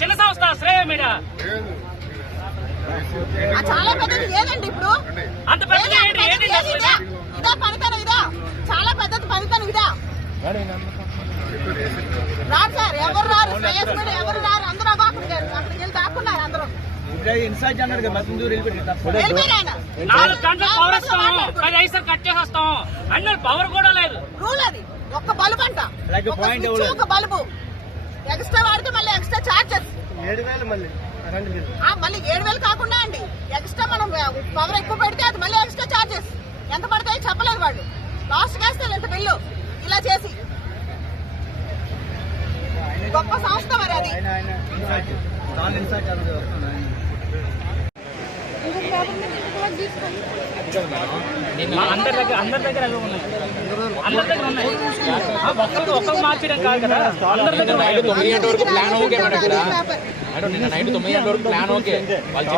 చిన్న సంస్థ శ్రేయ మీడియా చాలా పెద్దది ఏదండి ఇప్పుడు అంత పెద్దది ఇదా పనితనం ఇదా చాలా పెద్దది పనితనం ఇదా రారు సార్ ఎవరు రారు శ్రేయస్ మీడియా ఎవరు రారు అందరూ అక్కడికి వెళ్ళి దాక్కున్నారు అందరూ 4 గంటలు పవర్ ఇస్తాం 10 కట్ చేసేస్తాం అన్న పవర్ కూడా లేదు రూల్ అది ఒక్క బల్బు అంట ఒక బల్బు ఎక్స్ట్రా వాడితే మళ్ళీ ఎక్స్ట్రా చార్జెస్ 7,000 మళ్ళీ మళ్ళీ 7,000 కాకుండా అండి ఎక్స్ట్రా మనం పవర్ ఎక్కువ పెడితే అది మళ్ళీ ఎక్స్ట్రా చార్జెస్ ఎంత పడతాయో చెప్పలేదు వాళ్ళు లాస్ట్ వేస్తారు ఎంత బిల్లు ఇలా చేసి గొప్ప సంస్థ మరి అది అందరి దగ్గర ఉన్నాయి ఒక్కరు మార్చడం కాదు కదా అందరి దగ్గర 9 గంటల వరకు ప్లాన్ ఓకే మేడం ఇక్కడ నిన్న నైట్ 9 గంటల వరకు ప్లాన్ ఓకే వాళ్ళు